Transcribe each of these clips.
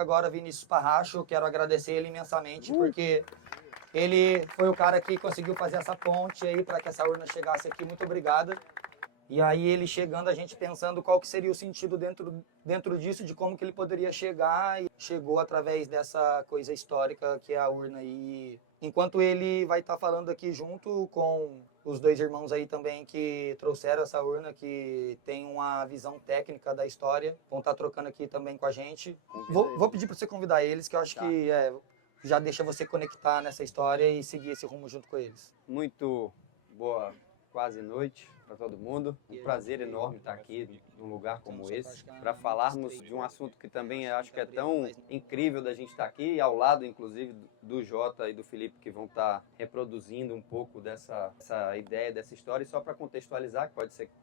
Agora, Vinícius Parracho, quero agradecer ele imensamente, porque ele foi o cara que conseguiu fazer essa ponte aí para que essa urna chegasse aqui. Muito obrigado. E aí ele chegando, a gente pensando qual que seria o sentido dentro disso, de como que ele poderia chegar, e chegou através dessa coisa histórica que é a urna. E enquanto ele vai estar falando aqui junto com os dois irmãos aí também que trouxeram essa urna, que tem uma visão técnica da história, vão estar trocando aqui também com a gente. Vou pedir para você convidar eles, que eu acho que já deixa você conectar nessa história e seguir esse rumo junto com eles. Muito boa quase noite para todo mundo. Um prazer enorme estar aqui num lugar como esse, para falarmos de um assunto que também acho que é tão incrível da gente estar aqui, e ao lado, inclusive, do Jota e do Felipe, que vão estar reproduzindo um pouco dessa ideia, dessa história. E só para contextualizar, que pode ser que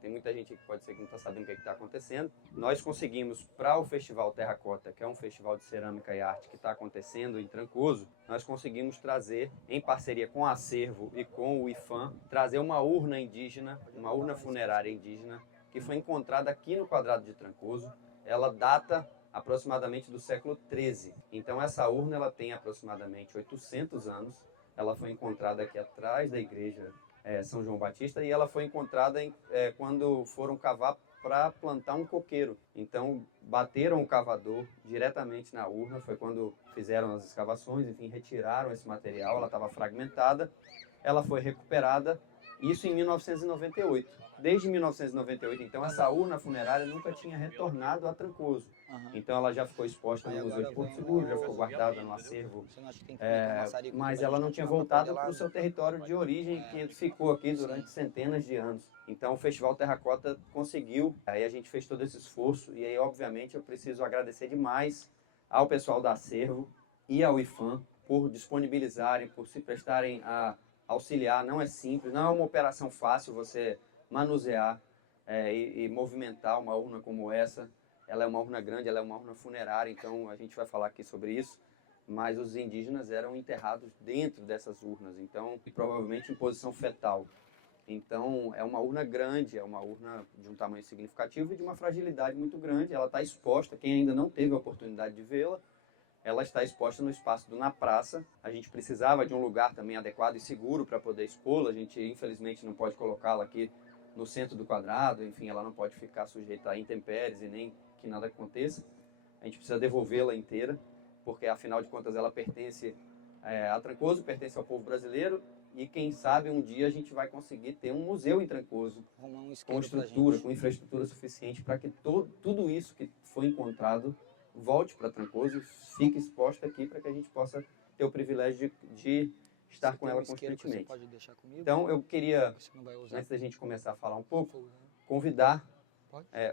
tem muita gente que pode ser que não está sabendo o que está acontecendo. Nós conseguimos, para o Festival Terracota, que é um festival de cerâmica e arte que está acontecendo em Trancoso, nós conseguimos trazer, em parceria com o Acervo e com o IFAM, trazer uma urna indígena, uma urna funerária indígena, que foi encontrada aqui no quadrado de Trancoso. Ela data aproximadamente do século XIII. Então essa urna ela tem aproximadamente 800 anos. Ela foi encontrada aqui atrás da igreja São João Batista, e ela foi encontrada quando foram cavar para plantar um coqueiro. Então bateram o cavador diretamente na urna, foi quando fizeram as escavações, enfim, retiraram esse material, ela estava fragmentada, ela foi recuperada, isso em 1998. Desde 1998, então, essa urna funerária nunca tinha retornado a Trancoso. Então ela já ficou exposta no Museu de Porto Seguro, já ficou guardada no acervo, mas ela não tinha voltado para o seu território de origem, que ficou aqui durante centenas de anos. Então o Festival Terracota conseguiu, aí a gente fez todo esse esforço, e aí obviamente eu preciso agradecer demais ao pessoal da Acervo e ao IFAM por disponibilizarem, por se prestarem a auxiliar. Não é simples, não é uma operação fácil você manusear e movimentar uma urna como essa. Ela é uma urna grande, ela é uma urna funerária, então a gente vai falar aqui sobre isso. Mas os indígenas eram enterrados dentro dessas urnas, então provavelmente em posição fetal. Então é uma urna grande, é uma urna de um tamanho significativo e de uma fragilidade muito grande. Ela está exposta, quem ainda não teve a oportunidade de vê-la, ela está exposta no espaço na praça. A gente precisava de um lugar também adequado e seguro para poder expô-la. A gente infelizmente não pode colocá-la aqui no centro do quadrado, enfim, ela não pode ficar sujeita a intempéries e nem que nada aconteça. A gente precisa devolvê-la inteira, porque afinal de contas ela pertence a Trancoso, pertence ao povo brasileiro, e quem sabe um dia a gente vai conseguir ter um museu em Trancoso, com estrutura, com infraestrutura suficiente para que tudo isso que foi encontrado volte para Trancoso, fique exposto aqui para que a gente possa ter o privilégio de estar com ela constantemente. Então eu queria, antes da gente começar a falar um pouco, convidar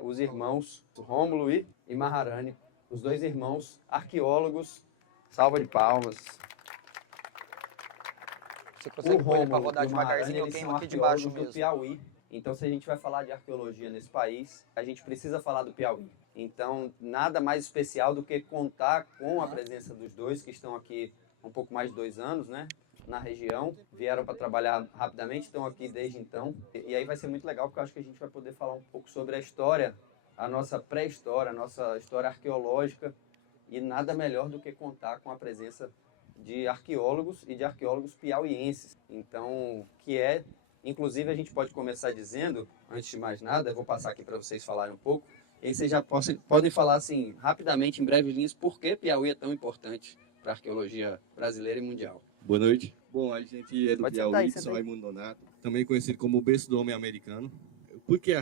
os irmãos Rômulo e Maharani, os dois irmãos arqueólogos. Salva de palmas. Você consegue pôr ele para rodar devagarzinho, eu queimo aqui debaixo mesmo. Do Piauí. Então, se a gente vai falar de arqueologia nesse país, a gente precisa falar do Piauí. Então, nada mais especial do que contar com a presença dos dois, que estão aqui há um pouco mais de 2 anos, né? Na região, vieram para trabalhar rapidamente, estão aqui desde então. E aí vai ser muito legal, porque eu acho que a gente vai poder falar um pouco sobre a história, a nossa pré-história, a nossa história arqueológica. E nada melhor do que contar com a presença de arqueólogos e de arqueólogos piauienses. Então, inclusive a gente pode começar dizendo, antes de mais nada, eu vou passar aqui para vocês falarem um pouco, e aí vocês já podem falar assim, rapidamente, em breves linhas, por que Piauí é tão importante para a arqueologia brasileira e mundial. Boa noite. Bom, a gente é do Piauí, sou Raimundo Donato, também conhecido como o berço do homem americano. Por que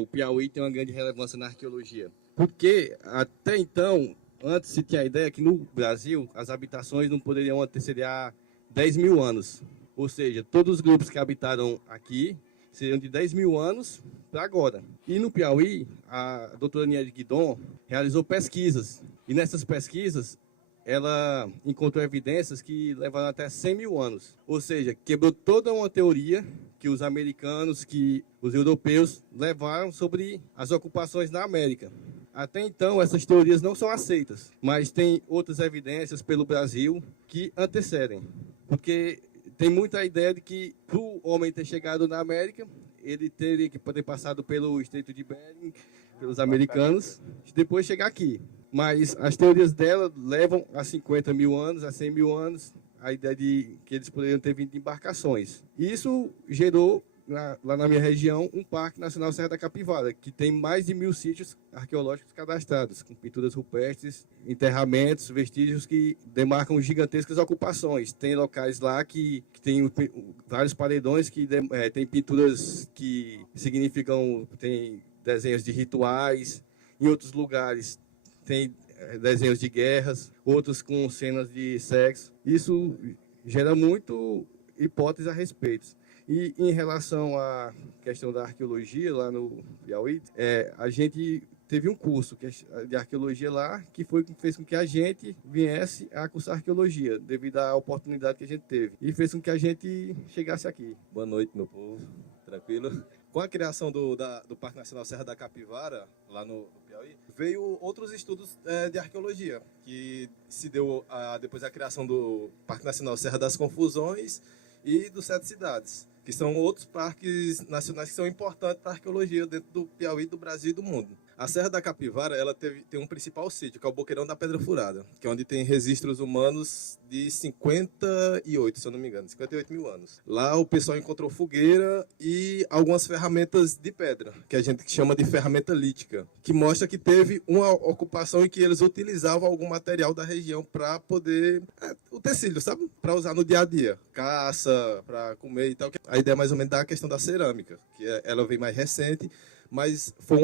o Piauí tem uma grande relevância na arqueologia? Porque até então, antes se tinha a ideia que no Brasil as habitações não poderiam anteceder a 10 mil anos. Ou seja, todos os grupos que habitaram aqui seriam de 10 mil anos para agora. E no Piauí, a doutora Niede Guidon realizou pesquisas. E nessas pesquisas, ela encontrou evidências que levaram até 100 mil anos. Ou seja, quebrou toda uma teoria que os americanos, que os europeus levaram sobre as ocupações na América. Até então, essas teorias não são aceitas, mas tem outras evidências pelo Brasil que antecedem. Porque tem muita ideia de que, para o homem ter chegado na América, ele teria que ter passado pelo Estreito de Bering, pelos americanos, e depois chegar aqui. mas as teorias dela levam a 50 mil anos, a 100 mil anos, a ideia de que eles poderiam ter vindo de embarcações. Isso gerou, lá na minha região, um Parque Nacional Serra da Capivara, que tem mais de 1.000 sítios arqueológicos cadastrados, com pinturas rupestres, enterramentos, vestígios que demarcam gigantescas ocupações. Tem locais lá que tem vários paredões que tem pinturas que significam, tem desenhos de rituais. Em outros lugares tem desenhos de guerras, outros com cenas de sexo. Isso gera muito hipóteses a respeito. E em relação à questão da arqueologia lá no Piauí, a gente teve um curso de arqueologia lá que fez com que a gente viesse a cursar arqueologia, devido à oportunidade que a gente teve. E fez com que a gente chegasse aqui. Boa noite, meu povo. Tranquilo? Com a criação do Parque Nacional Serra da Capivara, lá no Piauí, veio outros estudos de arqueologia, que se deu depois da criação do Parque Nacional Serra das Confusões e dos Sete Cidades, que são outros parques nacionais que são importantes para a arqueologia dentro do Piauí, do Brasil e do mundo. A Serra da Capivara ela tem um principal sítio, que é o Boqueirão da Pedra Furada, que é onde tem registros humanos de 58, se eu não me engano, 58 mil anos. Lá o pessoal encontrou fogueira e algumas ferramentas de pedra, que a gente chama de ferramenta lítica, que mostra que teve uma ocupação em que eles utilizavam algum material da região para poder... utensílio, sabe? Para usar no dia a dia. Caça, para comer e tal. A ideia é mais ou menos da questão da cerâmica, que ela vem mais recente, mas foi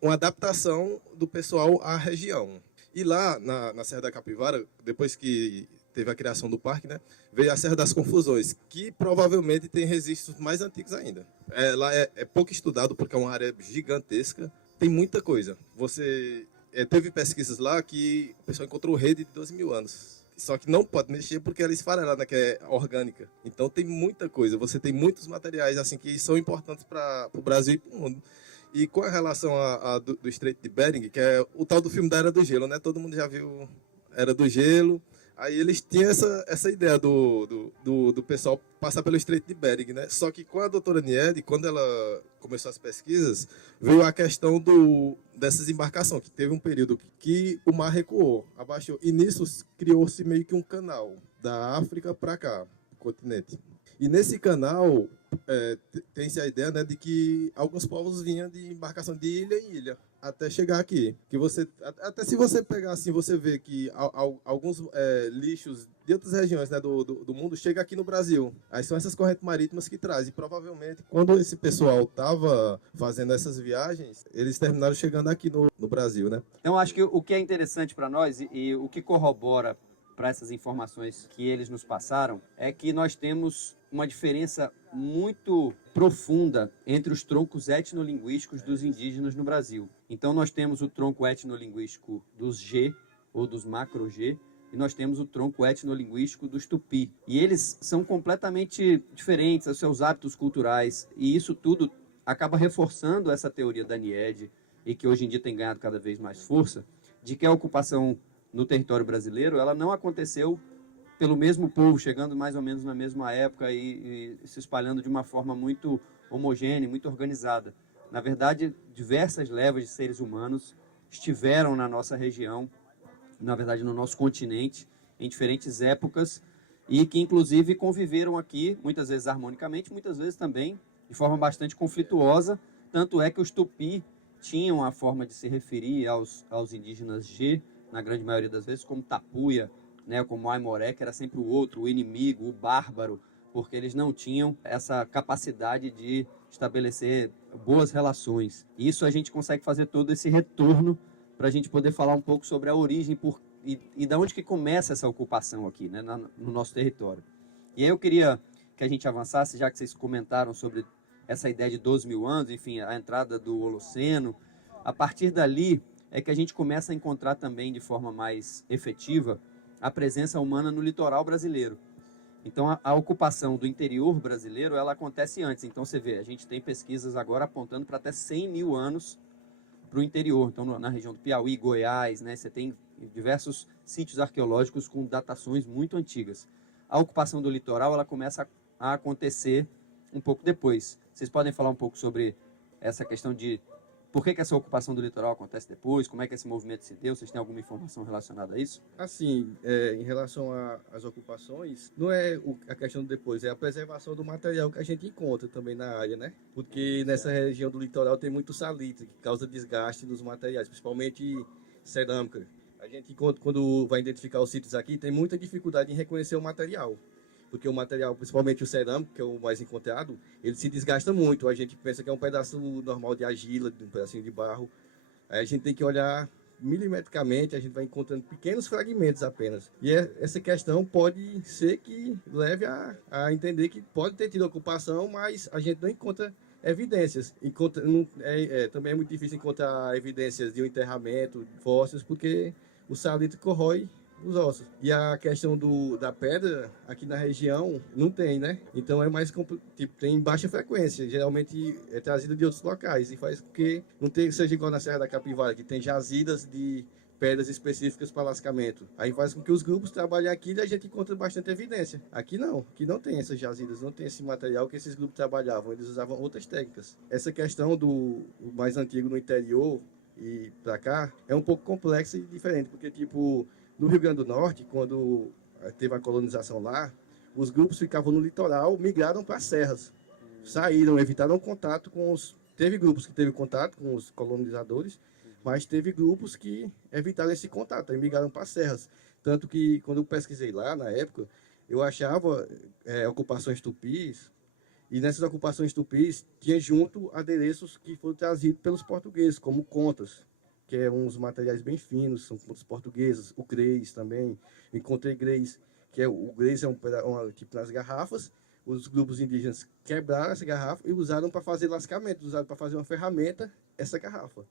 uma adaptação do pessoal à região. E lá, na Serra da Capivara, depois que teve a criação do parque, né, veio a Serra das Confusões, que provavelmente tem registros mais antigos ainda. Lá é pouco estudado, porque é uma área gigantesca, tem muita coisa. Teve pesquisas lá que o pessoal encontrou rede de 12 mil anos. Só que não pode mexer porque ela é esfarelada, né, que é orgânica. Então tem muita coisa, você tem muitos materiais assim que são importantes para o Brasil e para o mundo. E com a relação do Estreito de Bering, que é o tal do filme da Era do Gelo, né? Todo mundo já viu Era do Gelo. Aí eles tinham essa ideia do pessoal passar pelo Estreito de Bering, né? Só que com a doutora Niede, quando ela começou as pesquisas, veio a questão dessas embarcações, que teve um período que o mar recuou, abaixou. E nisso criou-se meio que um canal da África para cá, continente. E nesse canal tem-se a ideia, né, de que alguns povos vinham de embarcação de ilha em ilha até chegar aqui. Que até se você pegar assim, você vê que alguns lixos de outras regiões, né, do mundo chegam aqui no Brasil. Aí são essas correntes marítimas que trazem. E provavelmente, quando esse pessoal estava fazendo essas viagens, eles terminaram chegando aqui no Brasil, né? Então, acho que o que é interessante para nós e o que corrobora para essas informações que eles nos passaram é que nós temos uma diferença muito profunda entre os troncos etnolinguísticos dos indígenas no Brasil. Então, nós temos o tronco etnolinguístico dos G, ou dos macro-G, e nós temos o tronco etnolinguístico dos Tupi. E eles são completamente diferentes, os seus hábitos culturais, e isso tudo acaba reforçando essa teoria da Niede, e que hoje em dia tem ganhado cada vez mais força, de que a ocupação no território brasileiro, ela não aconteceu pelo mesmo povo, chegando mais ou menos na mesma época e se espalhando de uma forma muito homogênea, muito organizada. Na verdade, diversas levas de seres humanos estiveram na nossa região, na verdade no nosso continente, em diferentes épocas, e que inclusive conviveram aqui, muitas vezes harmonicamente, muitas vezes também de forma bastante conflituosa, tanto é que os Tupi tinham a forma de se referir aos indígenas G, na grande maioria das vezes, como tapuia, né, como aimoré, que era sempre o outro, o inimigo, o bárbaro, porque eles não tinham essa capacidade de estabelecer boas relações. Isso a gente consegue fazer todo esse retorno para a gente poder falar um pouco sobre a origem e de onde que começa essa ocupação aqui, né, no nosso território. E aí eu queria que a gente avançasse, já que vocês comentaram sobre essa ideia de 12 mil anos, enfim, a entrada do Holoceno. A partir dali é que a gente começa a encontrar também de forma mais efetiva a presença humana no litoral brasileiro. Então, a ocupação do interior brasileiro, ela acontece antes. Então, você vê, a gente tem pesquisas agora apontando para até 100 mil anos para o interior. Então, na região do Piauí, Goiás, né, você tem diversos sítios arqueológicos com datações muito antigas. A ocupação do litoral, ela começa a acontecer um pouco depois. Vocês podem falar um pouco sobre essa questão de Por que essa ocupação do litoral acontece depois? Como é que esse movimento se deu? Vocês têm alguma informação relacionada a isso? Assim, em relação às ocupações, não é a questão do depois, é a preservação do material que a gente encontra também na área, né? Porque nessa região do litoral tem muito salitre, que causa desgaste dos materiais, principalmente cerâmica. A gente, quando vai identificar os sítios aqui, tem muita dificuldade em reconhecer o material. Porque o material, principalmente o cerâmico, que é o mais encontrado, ele se desgasta muito. A gente pensa que é um pedaço normal de argila, um pedacinho de barro. Aí a gente tem que olhar milimetricamente, a gente vai encontrando pequenos fragmentos apenas. E essa questão pode ser que leve a entender que pode ter tido ocupação, mas a gente não encontra evidências. Também é muito difícil encontrar evidências de um enterramento, fósseis, porque o salitre corrói os ossos. E a questão da pedra, aqui na região, não tem, né? Então é mais tipo, tem baixa frequência. Geralmente é trazida de outros locais e faz com que não seja igual na Serra da Capivara, que tem jazidas de pedras específicas para lascamento. Aí faz com que os grupos trabalhem aqui e a gente encontra bastante evidência. Aqui não tem essas jazidas, não tem esse material que esses grupos trabalhavam. Eles usavam outras técnicas. Essa questão do mais antigo no interior e para cá é um pouco complexa e diferente, porque tipo no Rio Grande do Norte, quando teve a colonização lá, os grupos ficavam no litoral, migraram para as serras. Saíram, evitaram contato com os... Teve grupos que teve contato com os colonizadores, mas teve grupos que evitaram esse contato, aí migraram para as serras. Tanto que, quando eu pesquisei lá, na época, eu achava ocupações tupis, e nessas ocupações tupis tinha junto adereços que foram trazidos pelos portugueses, como contas, que é uns materiais bem finos, são contas portuguesas, o grês também. Encontrei grês, o grês é tipo nas garrafas, os grupos indígenas quebraram essa garrafa e usaram para fazer lascamento, usaram para fazer uma ferramenta essa garrafa.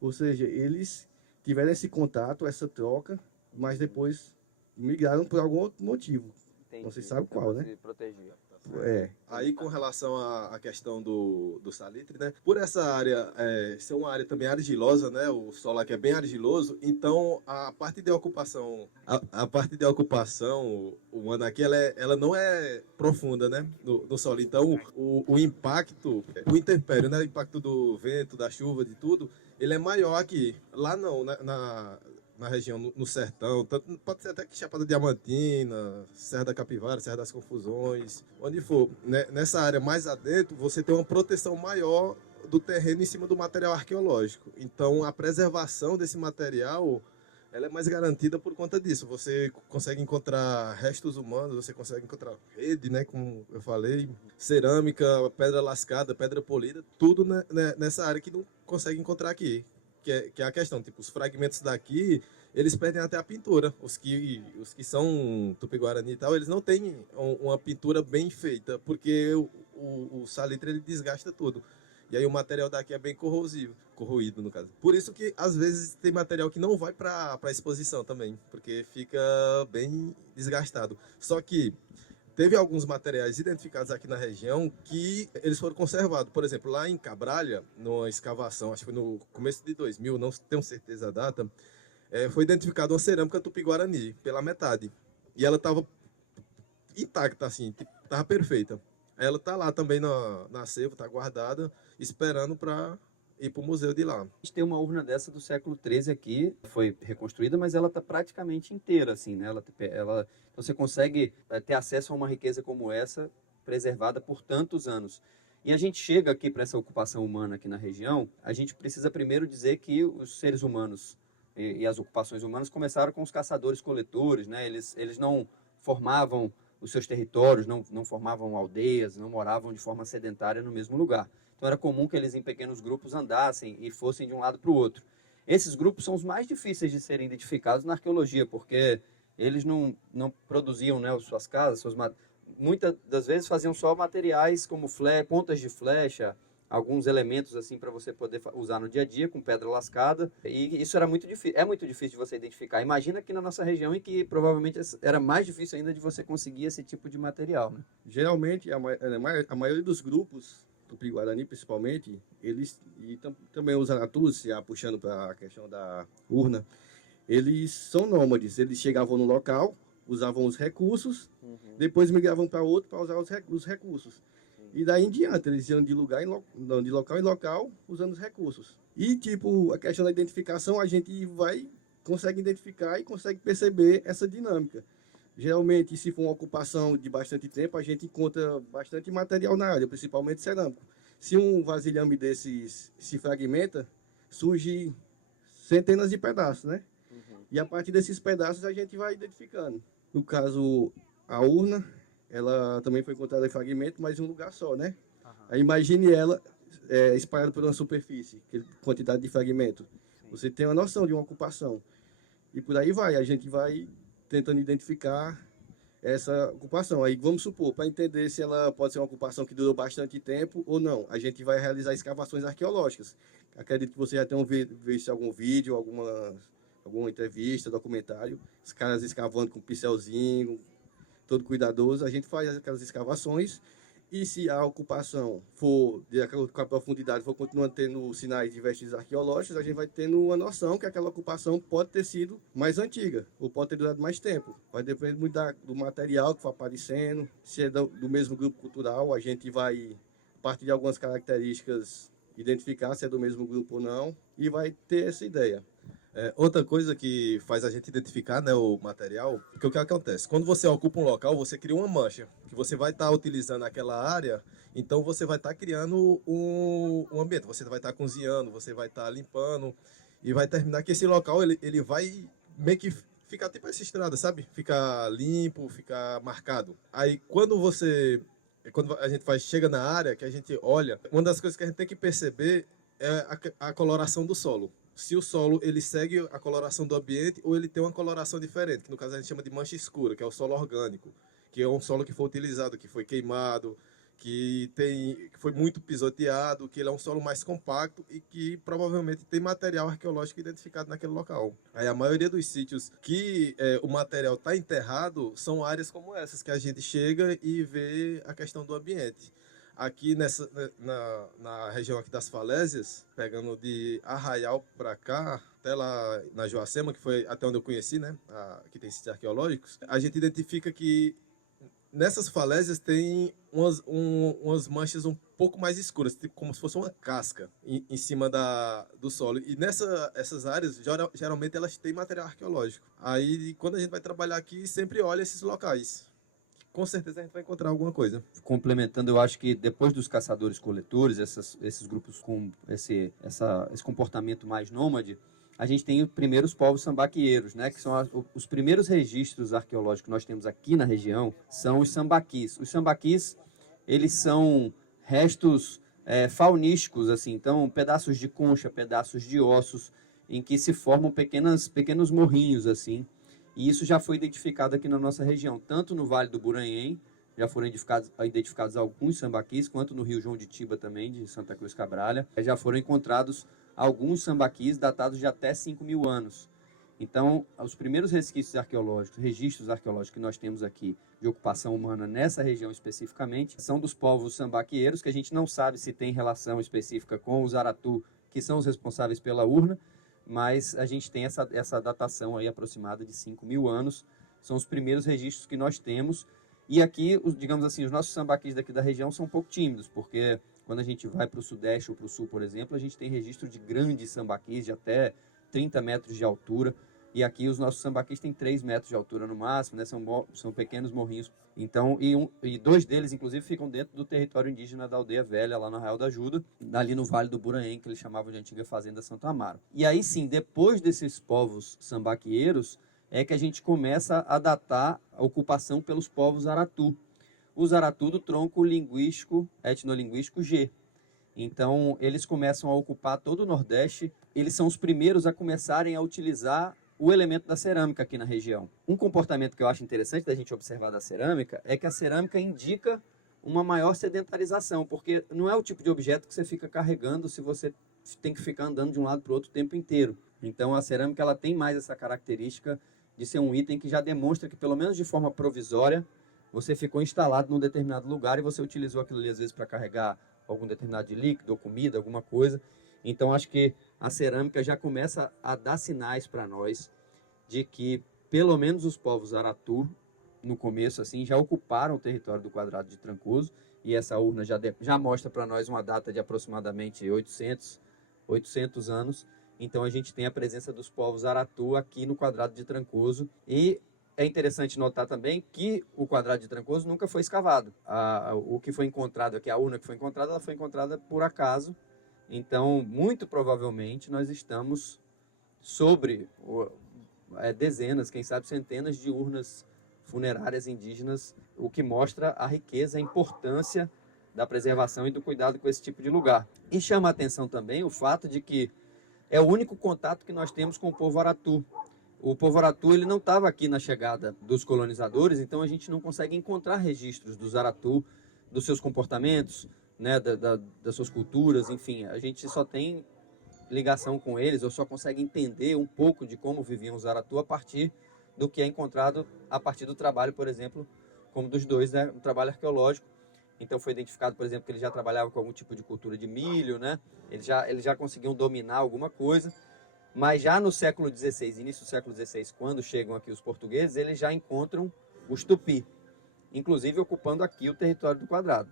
Ou seja, eles tiveram esse contato, essa troca, mas depois migraram por algum outro motivo. Entendi. Não se sabe qual, né? Se proteger. Aí, com relação à questão do salitre, né? Por essa área ser uma área também argilosa, né? O solo aqui é bem argiloso, então a parte de ocupação, humana aqui, ela não é profunda, né? No solo. Então, o impacto, o intempério, né? O impacto do vento, da chuva, de tudo, ele é maior aqui. Lá não, né? Na região, no sertão, tanto, pode ser até que Chapada Diamantina, Serra da Capivara, Serra das Confusões, onde for. Né? Nessa área mais adentro, você tem uma proteção maior do terreno em cima do material arqueológico. Então, a preservação desse material, ela é mais garantida por conta disso. Você consegue encontrar restos humanos, você consegue encontrar rede, né, como eu falei, cerâmica, pedra lascada, pedra polida, tudo nessa área que não consegue encontrar aqui. Que é a questão, tipo, os fragmentos daqui, eles perdem até a pintura. Os que são Tupi-Guarani e tal, eles não têm uma pintura bem feita, porque o salitre ele desgasta tudo. E aí o material daqui é bem corroído no caso. Por isso que às vezes tem material que não vai para exposição também, porque fica bem desgastado. Só que teve alguns materiais identificados aqui na região que eles foram conservados. Por exemplo, lá em Cabralha, numa escavação, acho que foi no começo de 2000, não tenho certeza a data, foi identificada uma cerâmica Tupi-Guarani pela metade. E ela estava intacta, assim, estava perfeita. Ela está lá também na acervo, está guardada, esperando para ir para o museu de lá. A gente tem uma urna dessa do século XIII aqui, foi reconstruída, mas ela está praticamente inteira, assim, né? Então você consegue ter acesso a uma riqueza como essa, preservada por tantos anos. E a gente chega aqui para essa ocupação humana aqui na região, a gente precisa primeiro dizer que os seres humanos e as ocupações humanas começaram com os caçadores-coletores, né? Eles não formavam os seus territórios, não formavam aldeias, não moravam de forma sedentária no mesmo lugar. Então era comum que eles em pequenos grupos andassem e fossem de um lado para o outro. Esses grupos são os mais difíceis de serem identificados na arqueologia, porque eles não produziam, né, suas casas, muitas das vezes faziam só materiais como pontas de flecha, alguns elementos assim para você poder usar no dia a dia, com pedra lascada, e isso era muito difícil, é muito difícil de você identificar. Imagina aqui na nossa região em que provavelmente era mais difícil ainda de você conseguir esse tipo de material, né? Geralmente, a maioria dos grupos, Tupi-Guarani principalmente, eles, também os Anatus, já puxando para a questão da urna, eles são nômades, eles chegavam no local, usavam os recursos, depois migravam para outro para usar os recursos. E daí em diante, eles iam de local em local, usando os recursos. E, tipo, a questão da identificação, a gente consegue identificar e consegue perceber essa dinâmica. Geralmente, se for uma ocupação de bastante tempo, a gente encontra bastante material na área, principalmente cerâmico. Se um vasilhame desses se fragmenta, surge centenas de pedaços, né? E a partir desses pedaços a gente vai identificando. No caso, a urna, ela também foi encontrada em fragmento, mas em um lugar só, né? Aí imagine ela espalhada por uma superfície, quantidade de fragmento. Você tem uma noção de uma ocupação. E por aí vai, a gente vai tentando identificar essa ocupação. Aí vamos supor, para entender se ela pode ser uma ocupação que durou bastante tempo ou não, a gente vai realizar escavações arqueológicas. Acredito que você já tenha visto algum vídeo, alguma entrevista, documentário, os caras escavando com um pincelzinho, todo cuidadoso. A gente faz aquelas escavações e se a ocupação for, de acordo com a profundidade, for continuando tendo sinais de vestígios arqueológicos, a gente vai tendo uma noção que aquela ocupação pode ter sido mais antiga ou pode ter durado mais tempo. Vai depender muito do material que for aparecendo, se é do mesmo grupo cultural, a gente vai, a partir de algumas características, identificar se é do mesmo grupo ou não e vai ter essa ideia. Outra coisa que faz a gente identificar, né, o material, que o que acontece? Quando você ocupa um local, você cria uma mancha, que você vai estar utilizando aquela área, então você vai estar criando um ambiente, você vai estar cozinhando, você vai estar limpando, e vai terminar que esse local ele vai meio que ficar tipo essa estrada, sabe? Ficar limpo, ficar marcado. Aí quando a gente chega na área, que a gente olha, uma das coisas que a gente tem que perceber é a coloração do solo. Se o solo ele segue a coloração do ambiente ou ele tem uma coloração diferente, que no caso a gente chama de mancha escura, que é o solo orgânico, que é um solo que foi utilizado, que foi queimado, que foi muito pisoteado, que ele é um solo mais compacto e que provavelmente tem material arqueológico identificado naquele local. Aí a maioria dos sítios que o material está enterrado são áreas como essas, que a gente chega e vê a questão do ambiente. Aqui na região aqui das falésias, pegando de Arraial para cá, até lá na Joacema, que foi até onde eu conheci, né, que tem sítios arqueológicos, a gente identifica que nessas falésias tem umas manchas um pouco mais escuras, tipo como se fosse uma casca em cima do solo. E essas áreas, geralmente elas têm material arqueológico. Aí, quando a gente vai trabalhar aqui, sempre olha esses locais. Com certeza a gente vai encontrar alguma coisa. Complementando, eu acho que depois dos caçadores-coletores, esses grupos com esse comportamento mais nômade, a gente tem os primeiros povos sambaqueiros, né, que são os primeiros registros arqueológicos que nós temos aqui na região, são os sambaquis. Os sambaquis, eles são restos faunísticos, assim, então pedaços de concha, pedaços de ossos, em que se formam pequenos morrinhos, assim. E isso já foi identificado aqui na nossa região, tanto no Vale do Buranhém, já foram identificados alguns sambaquis, quanto no Rio João de Tiba também, de Santa Cruz Cabralha, já foram encontrados alguns sambaquis datados de até 5.000 anos. Então, os primeiros registros arqueológicos que nós temos aqui de ocupação humana nessa região especificamente, são dos povos sambaqueiros, que a gente não sabe se tem relação específica com os Aratu, que são os responsáveis pela urna, mas a gente tem essa datação aí aproximada de 5.000 anos, são os primeiros registros que nós temos. E aqui, digamos assim, os nossos sambaquis daqui da região são um pouco tímidos, porque quando a gente vai para o sudeste ou para o sul, por exemplo, a gente tem registro de grandes sambaquis de até 30 metros de altura, e aqui os nossos sambaquis têm 3 metros de altura no máximo, né? São pequenos morrinhos. Então, e 2 deles, inclusive, ficam dentro do território indígena da Aldeia Velha, lá no Arraial da Ajuda, ali no Vale do Buranhém, que eles chamavam de Antiga Fazenda Santo Amaro. E aí sim, depois desses povos sambaqueiros, é que a gente começa a datar a ocupação pelos povos Aratu. Os Aratu do tronco etnolinguístico G. Então, eles começam a ocupar todo o Nordeste, eles são os primeiros a começarem a utilizar o elemento da cerâmica aqui na região. Um comportamento que eu acho interessante da gente observar da cerâmica é que a cerâmica indica uma maior sedentarização, porque não é o tipo de objeto que você fica carregando se você tem que ficar andando de um lado para o outro o tempo inteiro. Então a cerâmica ela tem mais essa característica de ser um item que já demonstra que, pelo menos de forma provisória, você ficou instalado num determinado lugar e você utilizou aquilo ali às vezes para carregar algum determinado de líquido ou comida, alguma coisa. Então acho que a cerâmica já começa a dar sinais para nós de que pelo menos os povos Aratu, no começo assim, já ocuparam o território do Quadrado de Trancoso e essa urna já mostra para nós uma data de aproximadamente 800 anos. Então a gente tem a presença dos povos Aratu aqui no quadrado de Trancoso. E é interessante notar também que o quadrado de Trancoso nunca foi escavado. O que foi encontrado aqui, a urna que foi encontrada, ela foi encontrada por acaso. Então, muito provavelmente, nós estamos sobre dezenas, quem sabe centenas de urnas funerárias indígenas, o que mostra a riqueza, a importância da preservação e do cuidado com esse tipo de lugar. E chama a atenção também o fato de que é o único contato que nós temos com o povo Aratu. O povo Aratu ele não estava aqui na chegada dos colonizadores, então a gente não consegue encontrar registros dos Aratu, dos seus comportamentos, né, das suas culturas, enfim. A gente só tem ligação com eles, ou só consegue entender um pouco de como viviam os Aratu a partir do que é encontrado a partir do trabalho, por exemplo, como dos dois, né, um trabalho arqueológico. Então foi identificado, por exemplo, que eles já trabalhavam com algum tipo de cultura de milho, né? Eles já conseguiam dominar alguma coisa, mas já no século XVI, início do século XVI, quando chegam aqui os portugueses, eles já encontram os Tupi, inclusive ocupando aqui o território do quadrado.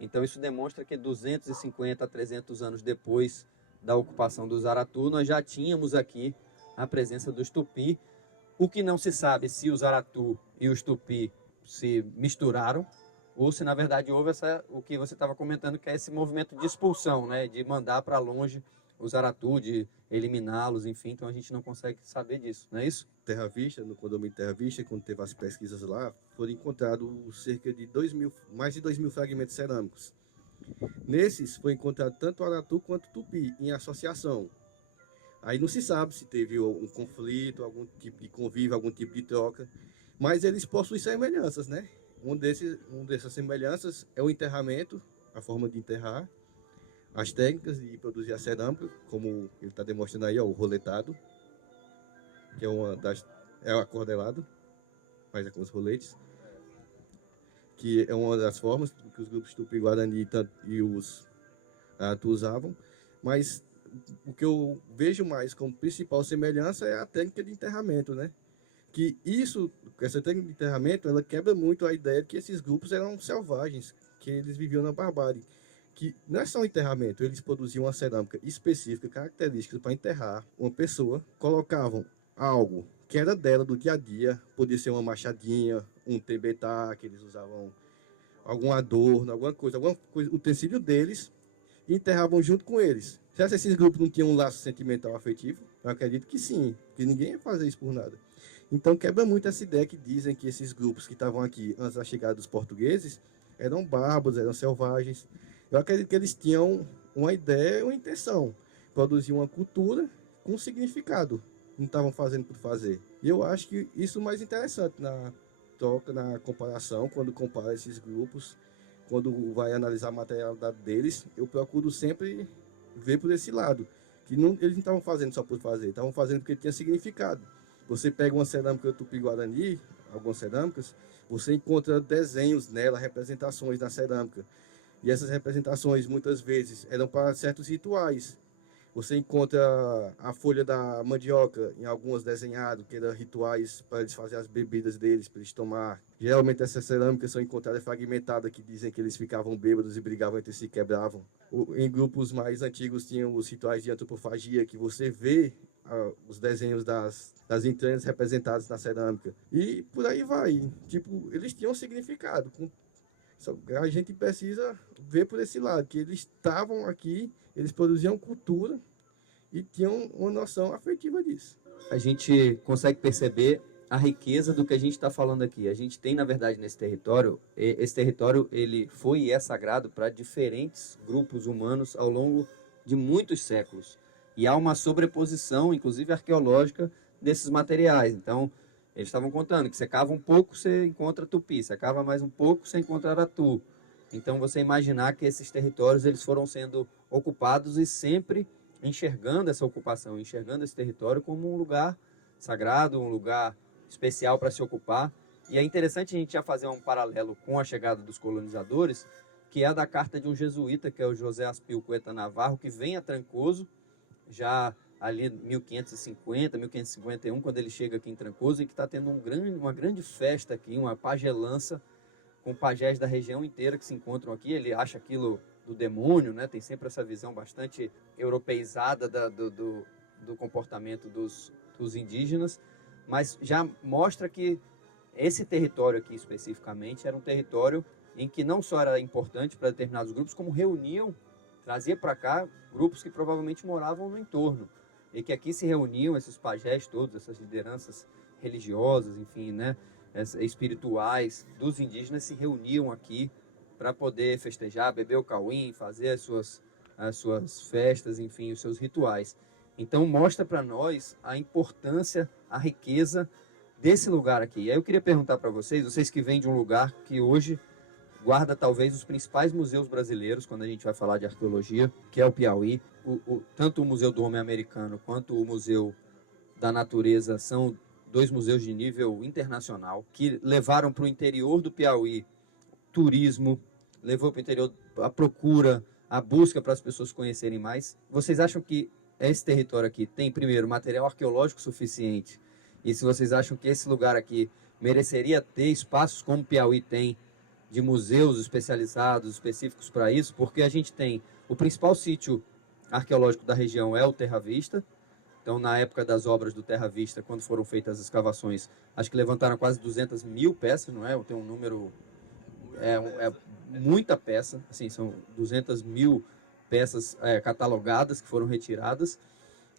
Então isso demonstra que 250 a 300 anos depois da ocupação dos Aratu, nós já tínhamos aqui a presença dos Tupi, o que não se sabe se os Aratu e os Tupi se misturaram, ou se na verdade houve o que você estava comentando, que é esse movimento de expulsão, né, de mandar para longe os Aratu, de eliminá-los, enfim, então a gente não consegue saber disso, não é isso? Terra Vista, no condomínio Terra Vista, quando teve as pesquisas lá, foram encontrados cerca de mais de 2.000 fragmentos cerâmicos. Nesses foi encontrado tanto Aratu quanto Tupi em associação. Aí não se sabe se teve um conflito, algum tipo de convívio, algum tipo de troca, mas eles possuem semelhanças, né? Dessas semelhanças é o enterramento, a forma de enterrar, as técnicas de produzir a cerâmica, como ele está demonstrando aí, ó, o roletado, que é o acordelado, faz com os roletes, que é uma das formas que os grupos Tupi-Guarani e os Aratu usavam, mas o que eu vejo mais como principal semelhança é a técnica de enterramento, né? Que essa técnica de enterramento, ela quebra muito a ideia de que esses grupos eram selvagens, que eles viviam na barbárie. Que não é só um enterramento, eles produziam uma cerâmica específica, característica para enterrar uma pessoa, colocavam algo que era dela do dia a dia, podia ser uma machadinha, um tebetá, que eles usavam algum adorno, algum utensílio deles, e enterravam junto com eles. Será que esses grupos não tinham um laço sentimental afetivo? Eu acredito que sim, que ninguém ia fazer isso por nada. Então quebra muito essa ideia que dizem que esses grupos que estavam aqui antes da chegada dos portugueses eram bárbaros, eram selvagens. Eu acredito que eles tinham uma ideia, uma intenção, produzir uma cultura com significado. Não estavam fazendo por fazer. E eu acho que isso é o mais interessante na troca, na comparação, quando compara esses grupos, quando vai analisar a materialidade deles, eu procuro sempre ver por esse lado, que eles não estavam fazendo só por fazer, estavam fazendo porque tinha significado. Você pega uma cerâmica Tupi-Guarani, algumas cerâmicas, você encontra desenhos nela, representações na cerâmica. E essas representações, muitas vezes, eram para certos rituais. Você encontra a folha da mandioca, em algumas desenhadas, que eram rituais para eles fazerem as bebidas deles, para eles tomar. Geralmente essas cerâmicas são encontradas fragmentadas, que dizem que eles ficavam bêbados e brigavam entre si, quebravam. Em grupos mais antigos tinham os rituais de antropofagia, que você vê os desenhos das entranhas representadas na cerâmica. E por aí vai. Tipo, eles tinham um significado. Só a gente precisa ver por esse lado, que eles estavam aqui, eles produziam cultura e tinham uma noção afetiva disso. A gente consegue perceber a riqueza do que a gente está falando aqui. A gente tem, na verdade, nesse território, esse território ele foi e é sagrado para diferentes grupos humanos ao longo de muitos séculos. E há uma sobreposição, inclusive arqueológica, desses materiais. Então, eles estavam contando que você cava um pouco, você encontra Tupi, você cava mais um pouco, você encontra Aratu. Então, você imaginar que esses territórios eles foram sendo ocupados e sempre enxergando essa ocupação, enxergando esse território como um lugar sagrado, um lugar especial para se ocupar. E é interessante a gente já fazer um paralelo com a chegada dos colonizadores, que é a da carta de um jesuíta, que é o José Aspil Cueta Navarro, que vem a Trancoso, já ali em 1550, 1551, quando ele chega aqui em Trancoso, e que está tendo uma grande festa aqui, uma pagelança, com pajés da região inteira que se encontram aqui. Ele acha aquilo do demônio, né? Tem sempre essa visão bastante europeizada do comportamento dos indígenas, mas já mostra que esse território aqui especificamente era um território em que não só era importante para determinados grupos, como trazia para cá grupos que provavelmente moravam no entorno, e que aqui se reuniam esses pajés todos, essas lideranças religiosas, enfim, né, espirituais dos indígenas se reuniam aqui para poder festejar, beber o cauim, fazer as suas festas, enfim, os seus rituais. Então mostra para nós a importância, a riqueza desse lugar aqui. E aí eu queria perguntar para vocês que vêm de um lugar que hoje guarda talvez os principais museus brasileiros, quando a gente vai falar de arqueologia, que é o Piauí. Tanto o Museu do Homem Americano quanto o Museu da Natureza são 2 museus de nível internacional, que levaram para o interior do Piauí turismo, levou para o interior a procura, a busca para as pessoas conhecerem mais. Vocês acham que esse território aqui tem, primeiro, material arqueológico suficiente? E se vocês acham que esse lugar aqui mereceria ter espaços como o Piauí tem, de museus especializados, específicos para isso? Porque a gente tem o principal sítio arqueológico da região é o Terra Vista. Então, na época das obras do Terra Vista, quando foram feitas as escavações, acho que levantaram quase 200 mil peças, não é? Tem um número, é muita peça, assim, são 200 mil peças catalogadas que foram retiradas,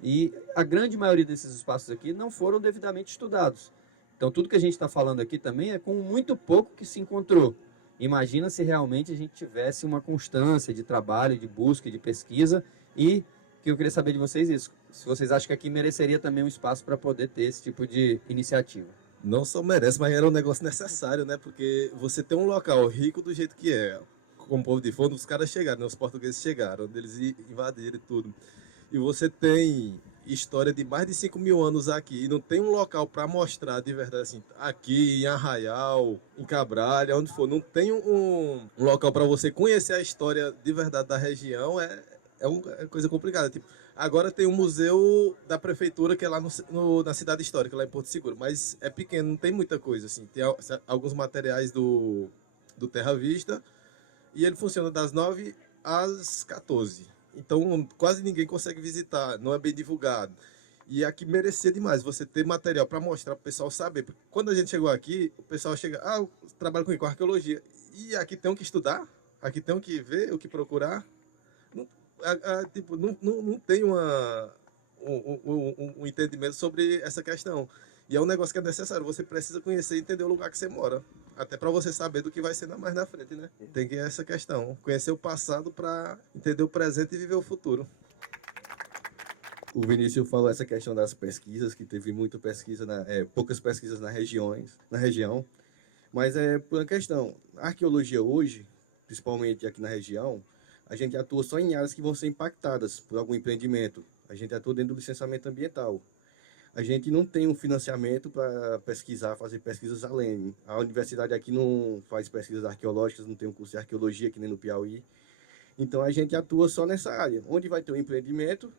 e a grande maioria desses espaços aqui não foram devidamente estudados. Então, tudo que a gente está falando aqui também é com muito pouco que se encontrou. Imagina se realmente a gente tivesse uma constância de trabalho, de busca e de pesquisa, e que eu queria saber de vocês isso, se vocês acham que aqui mereceria também um espaço para poder ter esse tipo de iniciativa. Não só merece, mas era um negócio necessário, né? Porque você tem um local rico do jeito que é, como o povo de Fono, os caras chegaram, né? Os portugueses chegaram, eles invadiram e tudo. E você tem história de mais de 5 mil anos aqui, e não tem um local para mostrar de verdade, assim, aqui em Arraial, em Cabralha, onde for, não tem um local para você conhecer a história de verdade da região, é uma coisa complicada. Tipo, agora tem um museu da prefeitura que é lá na cidade histórica, lá em Porto Seguro, mas é pequeno, não tem muita coisa, assim, tem alguns materiais do Terra Vista, e ele funciona das 9 às 14. Então, quase ninguém consegue visitar, não é bem divulgado. E aqui merecia demais você ter material para mostrar para o pessoal saber. Porque quando a gente chegou aqui, o pessoal chega, eu trabalho com arqueologia. E aqui tem o que estudar, aqui tem o que ver, o que procurar. Não, tipo, não tem um entendimento sobre essa questão. E é um negócio que é necessário, você precisa conhecer e entender o lugar que você mora. Até para você saber do que vai ser mais na frente, né? Tem que essa questão, conhecer o passado para entender o presente e viver o futuro. O Vinícius falou essa questão das pesquisas, que teve muita pesquisa, poucas pesquisas na região, mas é por uma questão. A arqueologia hoje, principalmente aqui na região, a gente atua só em áreas que vão ser impactadas por algum empreendimento. A gente atua dentro do licenciamento ambiental. A gente não tem um financiamento para pesquisar, fazer pesquisas além. A universidade aqui não faz pesquisas arqueológicas, não tem um curso de arqueologia, que nem no Piauí. Então, a gente atua só nessa área. Onde vai ter um empreendimento,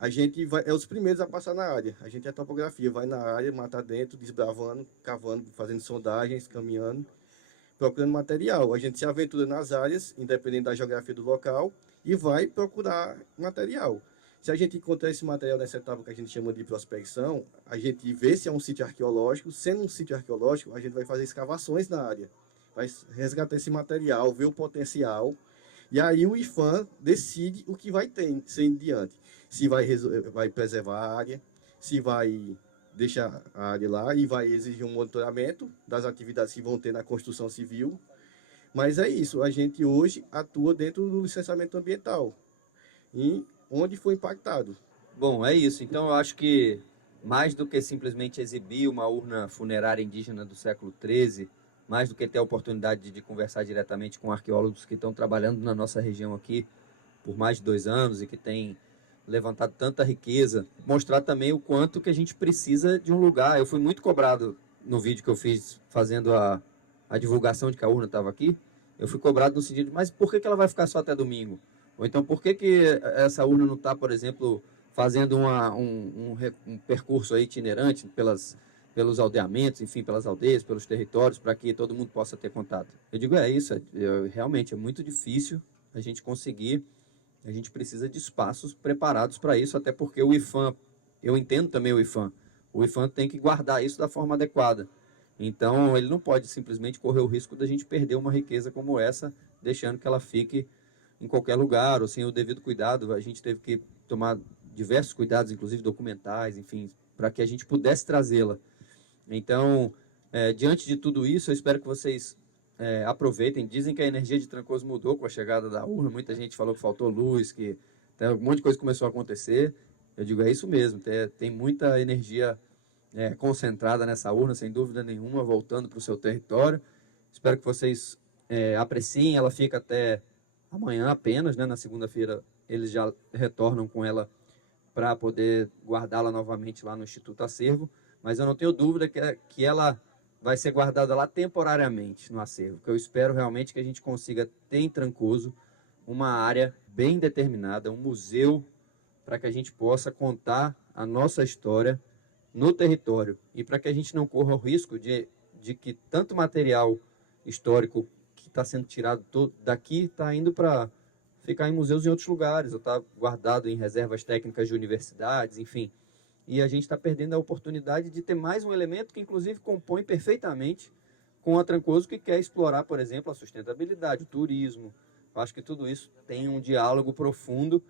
a gente é os primeiros a passar na área. A gente é topografia, vai na área, mata dentro, desbravando, cavando, fazendo sondagens, caminhando, procurando material. A gente se aventura nas áreas, independente da geografia do local, e vai procurar material. Se a gente encontrar esse material nessa etapa que a gente chama de prospecção, a gente vê se é um sítio arqueológico. Sendo um sítio arqueológico, a gente vai fazer escavações na área, vai resgatar esse material, ver o potencial, e aí o IPHAN decide o que vai ter em diante. Se vai preservar a área, se vai deixar a área lá e vai exigir um monitoramento das atividades que vão ter na construção civil. Mas é isso, a gente hoje atua dentro do licenciamento ambiental, onde foi impactado. Bom, é isso. Então, eu acho que mais do que simplesmente exibir uma urna funerária indígena do século XIII, mais do que ter a oportunidade de conversar diretamente com arqueólogos que estão trabalhando na nossa região aqui por mais de 2 anos e que têm levantado tanta riqueza, mostrar também o quanto que a gente precisa de um lugar. Eu fui muito cobrado no vídeo que eu fiz fazendo a divulgação de que a urna estava aqui. Eu fui cobrado no sentido, mas por que ela vai ficar só até domingo? Ou então, por que essa urna não está, por exemplo, fazendo um percurso aí itinerante pelas pelos aldeamentos, enfim, pelas aldeias, pelos territórios, para que todo mundo possa ter contato. Eu digo, realmente é muito difícil a gente conseguir, a gente precisa de espaços preparados para isso, até porque o IFAM, eu entendo também o IFAM tem que guardar isso da forma adequada. Então, ele não pode simplesmente correr o risco da gente perder uma riqueza como essa, deixando que ela fique em qualquer lugar, ou sem o devido cuidado. A gente teve que tomar diversos cuidados, inclusive documentais, enfim, para que a gente pudesse trazê-la. Então, diante de tudo isso, eu espero que vocês aproveitem. Dizem que a energia de Trancoso mudou com a chegada da urna. Muita gente falou que faltou luz, que um monte de coisa começou a acontecer. Eu digo, é isso mesmo. Tem muita energia concentrada nessa urna, sem dúvida nenhuma, voltando para o seu território. Espero que vocês apreciem. Ela fica até amanhã apenas, né? Na segunda-feira eles já retornam com ela para poder guardá-la novamente lá no Instituto Acervo, mas eu não tenho dúvida que ela vai ser guardada lá temporariamente no acervo, que eu espero realmente que a gente consiga ter em Trancoso uma área bem determinada, um museu, para que a gente possa contar a nossa história no território e para que a gente não corra o risco de que tanto material histórico que está sendo tirado daqui está indo para ficar em museus em outros lugares, ou está guardado em reservas técnicas de universidades, enfim. E a gente está perdendo a oportunidade de ter mais um elemento que, inclusive, compõe perfeitamente com a Trancoso, que quer explorar, por exemplo, a sustentabilidade, o turismo. Eu acho que tudo isso tem um diálogo profundo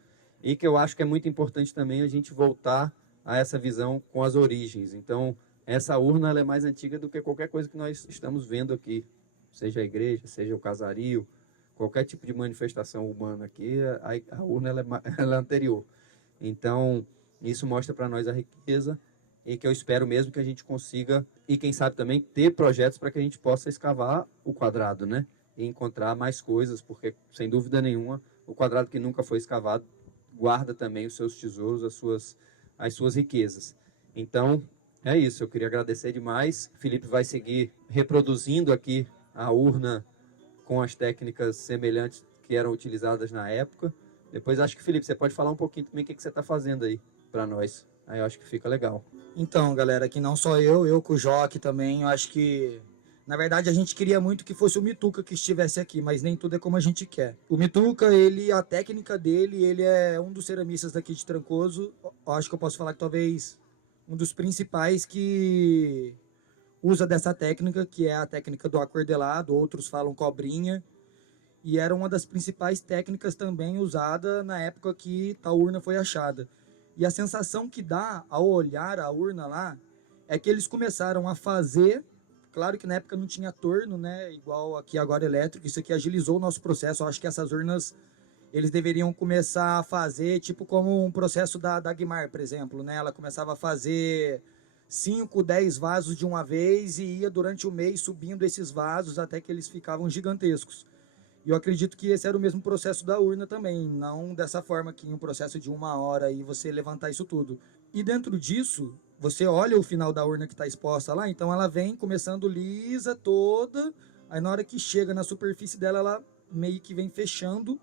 e que eu acho que é muito importante também a gente voltar a essa visão com as origens. Então, essa urna ela é mais antiga do que qualquer coisa que nós estamos vendo aqui, seja a igreja, seja o casario, qualquer tipo de manifestação humana aqui, a urna ela é anterior. Então, isso mostra para nós a riqueza e que eu espero mesmo que a gente consiga, e quem sabe também, ter projetos para que a gente possa escavar o quadrado, né? E encontrar mais coisas, porque, sem dúvida nenhuma, o quadrado que nunca foi escavado guarda também os seus tesouros, as suas riquezas. Então, é isso. Eu queria agradecer demais. O Felipe vai seguir reproduzindo aqui a urna com as técnicas semelhantes que eram utilizadas na época. Depois, acho que, Felipe, você pode falar um pouquinho também o que você está fazendo aí para nós. Aí eu acho que fica legal. Então, galera, que não só eu com o Joque também, eu acho que, na verdade, a gente queria muito que fosse o Mituca que estivesse aqui, mas nem tudo é como a gente quer. O Mituca, a técnica dele, ele é um dos ceramistas daqui de Trancoso. Eu acho que eu posso falar que talvez um dos principais que usa dessa técnica, que é a técnica do acordelado, outros falam cobrinha, e era uma das principais técnicas também usada na época que tal urna foi achada. E a sensação que dá ao olhar a urna lá é que eles começaram a fazer, claro que na época não tinha torno, né, igual aqui agora elétrico, isso aqui agilizou o nosso processo. Eu acho que essas urnas eles deveriam começar a fazer tipo como um processo da Guimar, por exemplo, né? Ela começava a fazer 5, 10 vasos de uma vez e ia durante o mês subindo esses vasos até que eles ficavam gigantescos. E eu acredito que esse era o mesmo processo da urna também, não dessa forma que em um processo de 1 hora e você levantar isso tudo. E dentro disso, você olha o final da urna que está exposta lá, então ela vem começando lisa toda, aí na hora que chega na superfície dela, ela meio que vem fechando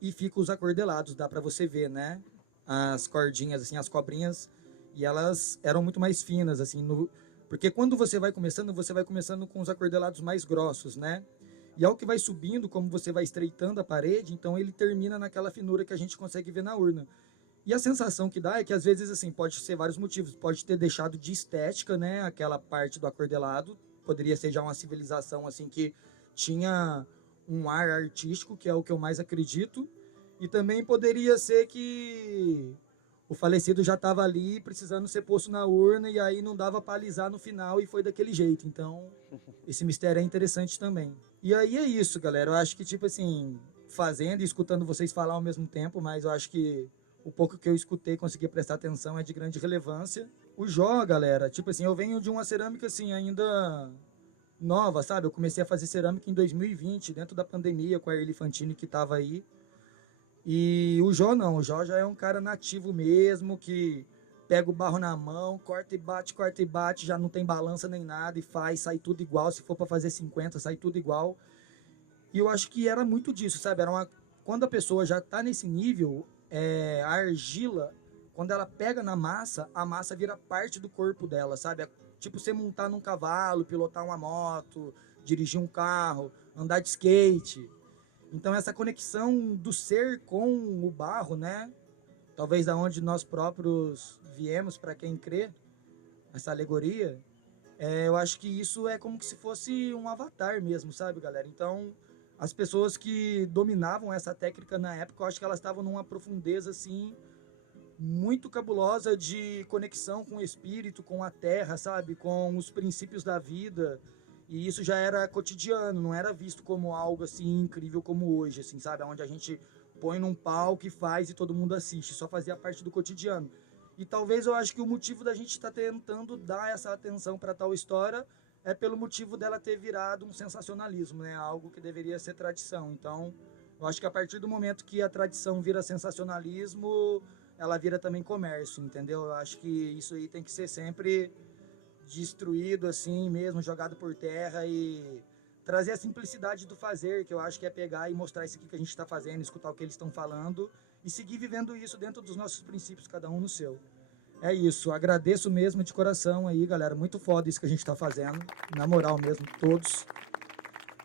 e fica os acordelados, dá para você ver, né? As cordinhas, assim, as cobrinhas, e elas eram muito mais finas, assim, porque quando você vai começando com os acordelados mais grossos, né? E ao que vai subindo, como você vai estreitando a parede, então ele termina naquela finura que a gente consegue ver na urna. E a sensação que dá é que às vezes, assim, pode ser vários motivos. Pode ter deixado de estética, né, aquela parte do acordelado. Poderia ser já uma civilização, assim, que tinha um ar artístico, que é o que eu mais acredito. E também poderia ser que o falecido já estava ali precisando ser posto na urna e aí não dava para alisar no final e foi daquele jeito. Então, esse mistério é interessante também. E aí é isso, galera. Eu acho que, tipo assim, fazendo e escutando vocês falar ao mesmo tempo, mas eu acho que o pouco que eu escutei, consegui prestar atenção, é de grande relevância. O Jó, galera, tipo assim, eu venho de uma cerâmica, assim, ainda nova, sabe? Eu comecei a fazer cerâmica em 2020, dentro da pandemia, com a Erli Fantini, que estava aí. E o Jó não, o Jó já é um cara nativo mesmo, que pega o barro na mão, corta e bate, já não tem balança nem nada e faz, sai tudo igual. Se for para fazer 50, sai tudo igual. E eu acho que era muito disso, sabe? Quando a pessoa já tá nesse nível, a argila, quando ela pega na massa, a massa vira parte do corpo dela, sabe? tipo você montar num cavalo, pilotar uma moto, dirigir um carro, andar de skate. Então essa conexão do ser com o barro, né? Talvez da onde nós próprios viemos, para quem crê, essa alegoria, eu acho que isso é como que se fosse um avatar mesmo, sabe, galera? Então, as pessoas que dominavam essa técnica na época, eu acho que elas estavam numa profundeza, assim, muito cabulosa de conexão com o espírito, com a terra, sabe? Com os princípios da vida. E isso já era cotidiano, não era visto como algo, assim, incrível como hoje, assim, sabe? Onde a gente põe num palco e faz e todo mundo assiste. Só fazia parte do cotidiano. E talvez eu acho que o motivo da gente estar tentando dar essa atenção para tal história é pelo motivo dela ter virado um sensacionalismo, né? Algo que deveria ser tradição. Então, eu acho que a partir do momento que a tradição vira sensacionalismo, ela vira também comércio, entendeu? Eu acho que isso aí tem que ser sempre destruído assim mesmo, jogado por terra e trazer a simplicidade do fazer, que eu acho que é pegar e mostrar isso aqui que a gente está fazendo, escutar o que eles estão falando e seguir vivendo isso dentro dos nossos princípios, cada um no seu. É isso, agradeço mesmo de coração aí, galera, muito foda isso que a gente está fazendo, na moral mesmo, todos.